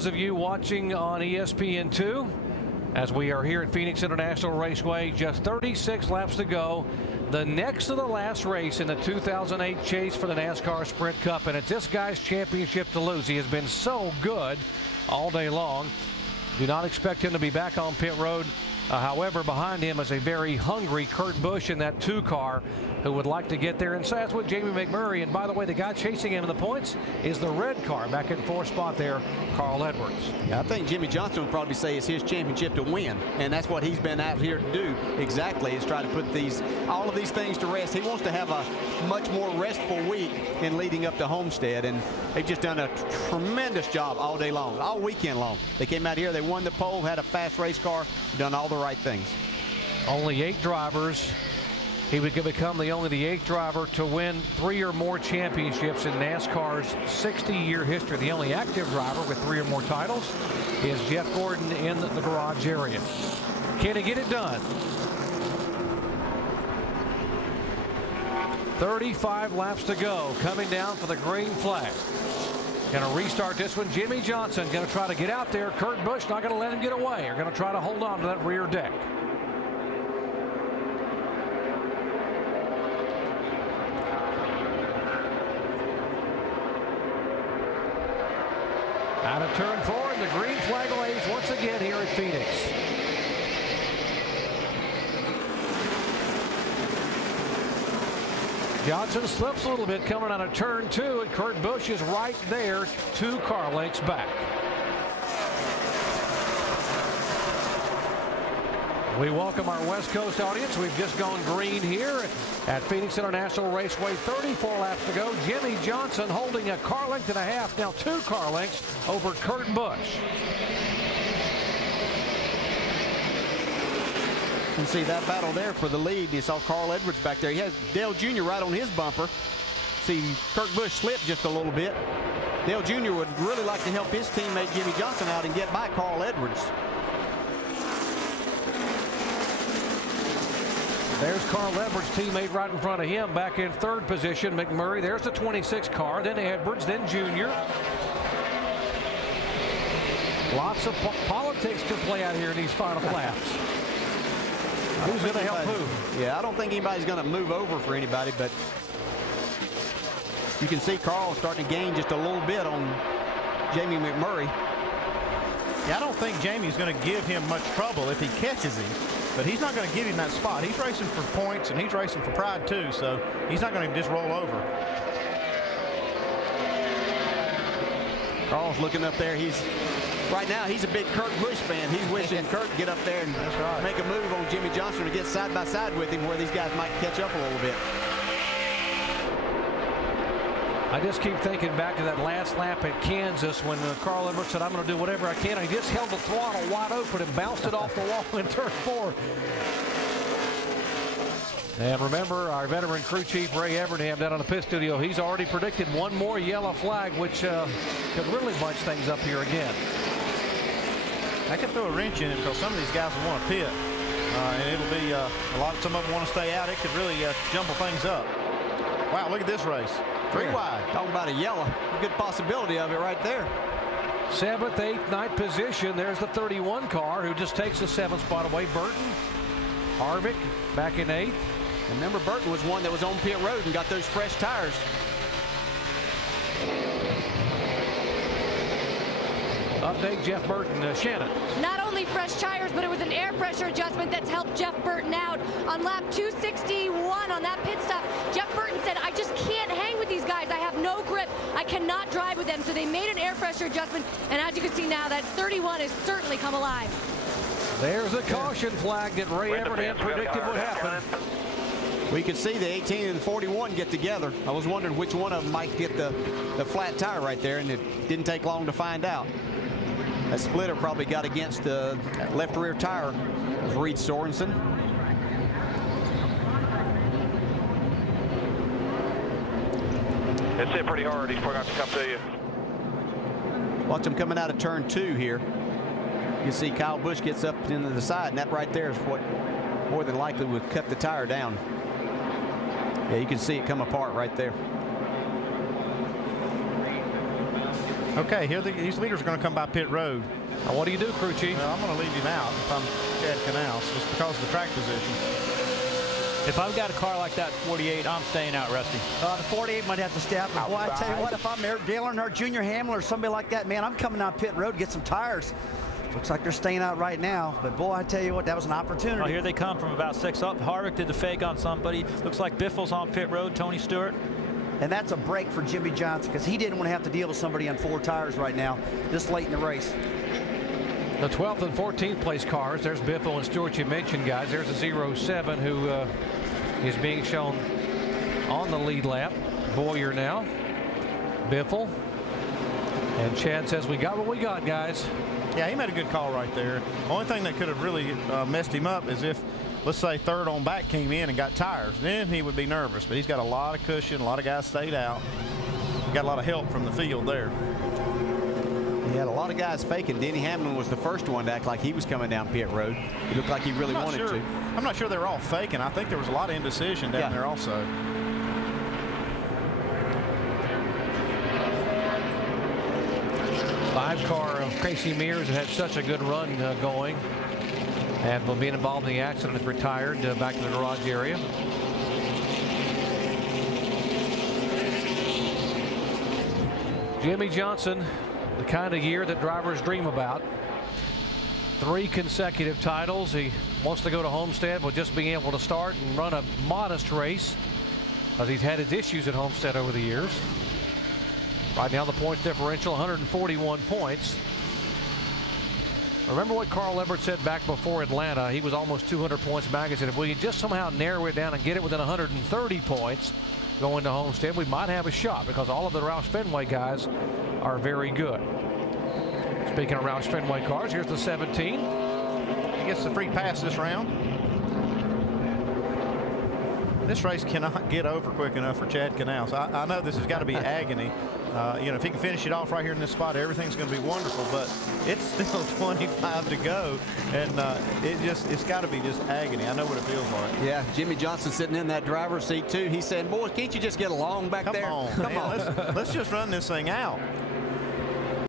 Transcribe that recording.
those of you watching on ESPN2 as we are here at Phoenix International Raceway. Just 36 laps to go. The next to the last race in the 2008 chase for the NASCAR Sprint Cup, and it's this guy's championship to lose. He has been so good all day long. Do not expect him to be back on pit road. However, behind him is a very hungry Kurt Busch in that 2 car who would like to get there. And so that's what Jamie McMurray. And by the way, the guy chasing him in the points is the red car back in 4th spot there, Carl Edwards. Yeah, I think Jimmy Johnson would probably say it's his championship to win. And that's what he's been out here to do exactly, is try to put all of these things to rest. He wants to have a much more restful week in leading up to Homestead. And they've just done a tremendous job all day long, all weekend long. They came out here, they won the pole, had a fast race car, done all the right things. Only 8 drivers. He would become the 8th driver to win 3 or more championships in NASCAR's 60-year history. The only active driver with 3 or more titles is Jeff Gordon in the garage area. Can he get it done? 35 laps to go. Coming down for the green flag. Going to restart this one. Jimmy Johnson going to try to get out there. Kurt Busch not going to let him get away. They're going to try to hold on to that rear deck. Out of turn 4, and the green flag waves once again here at Phoenix. Johnson slips a little bit coming out of turn 2, and Kurt Busch is right there, 2 car lengths back. We welcome our West Coast audience. We've just gone green here at Phoenix International Raceway. 34 laps to go. Jimmy Johnson holding a car length and a half, now 2 car lengths over Kurt Busch. You can see that battle there for the lead. You saw Carl Edwards back there. He has Dale Jr. right on his bumper. See Kurt Busch slip just a little bit. Dale Jr. would really like to help his teammate Jimmy Johnson out and get by Carl Edwards. There's Carl Edwards' teammate right in front of him, back in 3rd position. McMurray, there's the 26 car, then Edwards, then Jr. Lots of politics to play out here in these final laps. Who's going to help who? Yeah, I don't think anybody's going to move over for anybody, but you can see Carl starting to gain just a little bit on Jamie McMurray. Yeah, I don't think Jamie's going to give him much trouble if he catches him. But he's not going to give him that spot. He's racing for points, and he's racing for pride, too, so he's not going to just roll over. Carl's looking up there. Right now, he's a big Kurt Busch fan. He's wishing Kurt get up there and make a move on Jimmy Johnson to get side by side with him, where these guys might catch up a little bit. I just keep thinking back to that last lap at Kansas when Carl Edwards said, I'm going to do whatever I can. He just held the throttle wide open and bounced it off the wall in turn 4. And remember, our veteran crew chief, Ray Evernham, down on the pit studio, he's already predicted one more yellow flag, which could really bunch things up here again. I could throw a wrench in it because some of these guys will want to pit. And it'll be some of them want to stay out. It could really jumble things up. Wow, look at this race. 3 wide. Talking about a yellow. Good possibility of it right there. 7th, 8th, 9th position. There's the 31 car who just takes the 7th spot away. Burton, Harvick back in 8th. Remember, Burton was one that was on pit road and got those fresh tires. Update Jeff Burton. Shannon. Not only fresh tires, but it was an air pressure adjustment that's helped Jeff Burton out on lap 261 on that pit stop. Jeff Burton said, I just can't hang with these guys. I have no grip. I cannot drive with them. So they made an air pressure adjustment. And as you can see now, that 31 has certainly come alive. There's a caution flag that Ray Evernham predicted would happen. We could see the 18 and the 41 get together. I was wondering which one of them might get the flat tire right there, and it didn't take long to find out. That splitter probably got against the left rear tire of Reed Sorensen. It's hit pretty hard. He's probably got to come to you. Watch him coming out of turn 2 here. You see Kyle Busch gets up into the side, and that right there is what more than likely would cut the tire down. Yeah, you can see it come apart right there. Okay, here these leaders are going to come by pit road. Now, what do you do, crew chief? Well, I'm going to leave him out if I'm Chad Canals, just because of the track position. If I've got a car like that 48, I'm staying out, Rusty. The 48 might have to stay out. But boy, I tell you what, if I'm Dale Earnhardt, Junior Hamlin, or somebody like that, man, I'm coming down pit road to get some tires. Looks like they're staying out right now. But boy, I tell you what, that was an opportunity. Oh, here they come from about 6 up. Harvick did the fake on somebody. Looks like Biffle's on pit road. Tony Stewart. And that's a break for Jimmy Johnson because he didn't want to have to deal with somebody on 4 tires right now this late in the race. The 12th and 14th place cars. There's Biffle and Stewart you mentioned, guys. There's a 07 who is being shown on the lead lap. Boyer now. Biffle. And Chad says, we got what we got, guys. Yeah, he made a good call right there. Only thing that could have really messed him up is if, let's say, third on back came in and got tires. Then he would be nervous. But he's got a lot of cushion. A lot of guys stayed out. He got a lot of help from the field there. He had a lot of guys faking. Denny Hamlin was the first one to act like he was coming down pit road. He looked like he really wanted to. I'm not sure they were all faking. I think there was a lot of indecision down there also. Five-car Casey Mears had such a good run going. And will being involved in the accident, is retired back to the garage area. Jimmy Johnson, the kind of year that drivers dream about. 3 consecutive titles. He wants to go to Homestead with just being able to start and run a modest race, as he's had his issues at Homestead over the years. Right now the points differential 141 points. Remember what Carl Everett said back before Atlanta. He was almost 200 points back. He said if we could just somehow narrow it down and get it within 130 points going to Homestead, we might have a shot, because all of the Roush Fenway guys are very good. Speaking of Roush Fenway cars, here's the 17. He gets the free pass this round. This race cannot get over quick enough for Chad Canals. I know this has got to be agony. You know, if he can finish it off right here in this spot, everything's going to be wonderful, but it's still 25 to go, and it's got to be just agony. I know what it feels like. Yeah, Jimmy Johnson sitting in that driver's seat too. He's saying, boy, can't you just get along back there? Come on, let's just run this thing out.